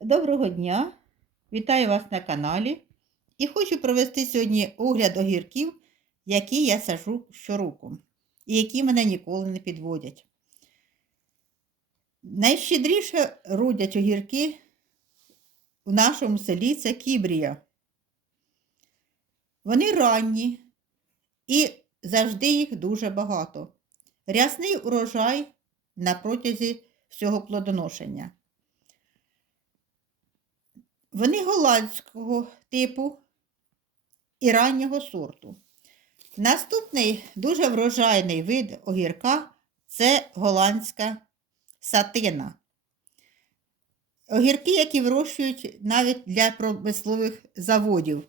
Доброго дня! Вітаю вас на каналі. І хочу провести сьогодні огляд огірків, які я сажу щороку, і які мене ніколи не підводять. Найщедріше родять огірки в нашому селі це кібрія. Вони ранні і завжди їх дуже багато. Рясний урожай на протязі всього плодоношення. Вони голландського типу і раннього сорту. Наступний дуже врожайний вид огірка це голландська сатина. Огірки, які вирощують навіть для промислових заводів.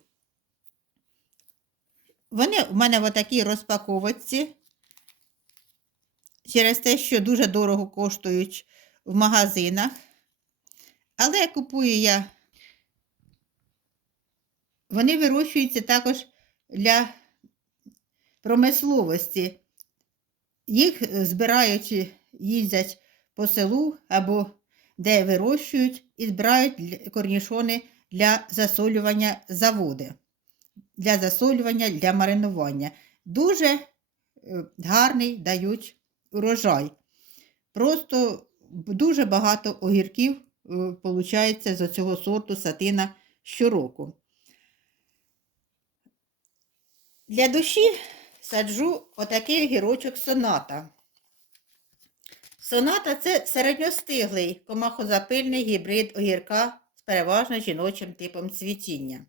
Вони в мене в отакій розпаковочці. Через те, що дуже дорого коштують в магазинах. Але купую я вони вирощуються також для промисловості. Їх збирають, їздять по селу або де вирощують, і збирають корнішони для засолювання заводи, для засолювання, для маринування. Дуже гарний дають урожай. Просто дуже багато огірків виходить з цього сорту сатина щороку. Для душі саджу отакий огірочок соната. Соната це середньостиглий комахозапильний гібрид огірка з переважно жіночим типом цвітіння.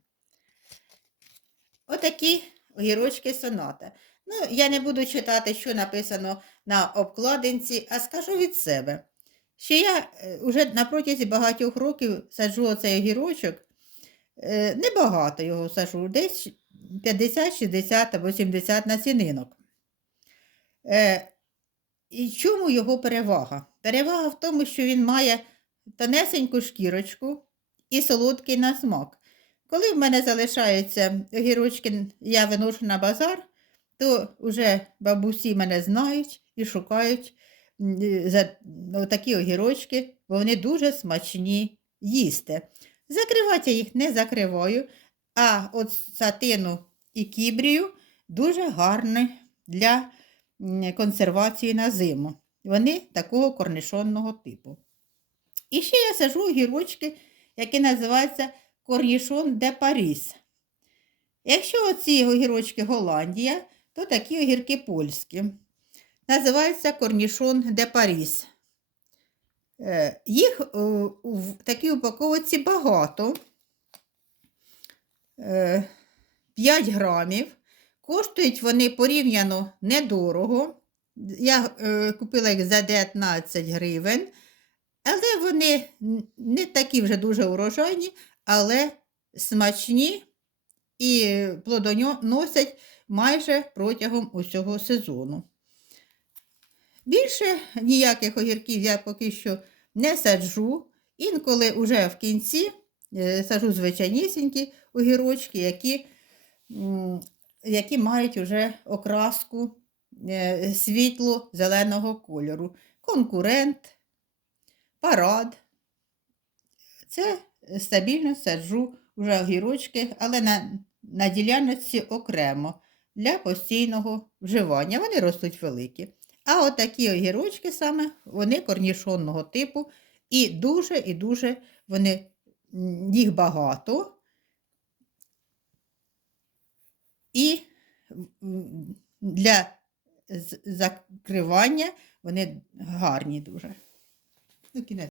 Отакі огірочки соната. Ну, я не буду читати, що написано на обкладинці, а скажу від себе. Що я вже на протязі багатьох років саджу оцей огірочок. Е, небагато його саджу, десь 50, 60 або 70 насінинок. Е, І чому його перевага? Перевага в тому, що він має тонесеньку шкірочку і солодкий на смак. Коли в мене залишаються огірочки, я виношу на базар, то вже бабусі мене знають і шукають за такі огірочки, бо вони дуже смачні їсти. Закривати я їх не закриваю, а от сатину і кібрію дуже гарні для консервації на зиму. Вони такого корнішонного типу. І ще я сажу огірочки, які називаються корнішон де Паріс. Якщо оці огірочки Голландія, то такі огірки польські. Називається корнішон де Паріс. Е, їх в такій упаковці багато. 5 е, грамів. Коштують вони порівняно недорого. Я е, купила їх за 19 гривень, але вони не такі вже дуже урожайні, але смачні і плодоносять майже протягом усього сезону. Більше ніяких огірків я поки що не саджу. Інколи вже в кінці е, саджу звичайнісінькі огірочки, які які мають вже окраску е, світло зеленого кольору. Конкурент, парад. Це стабільно саджу вже огірочки, але на, на діляночці окремо для постійного вживання. Вони ростуть великі. А отакі огірочки саме, вони корнішонного типу, і дуже і дуже вони, їх багато. І для закривання вони гарні дуже. Ну, кінець.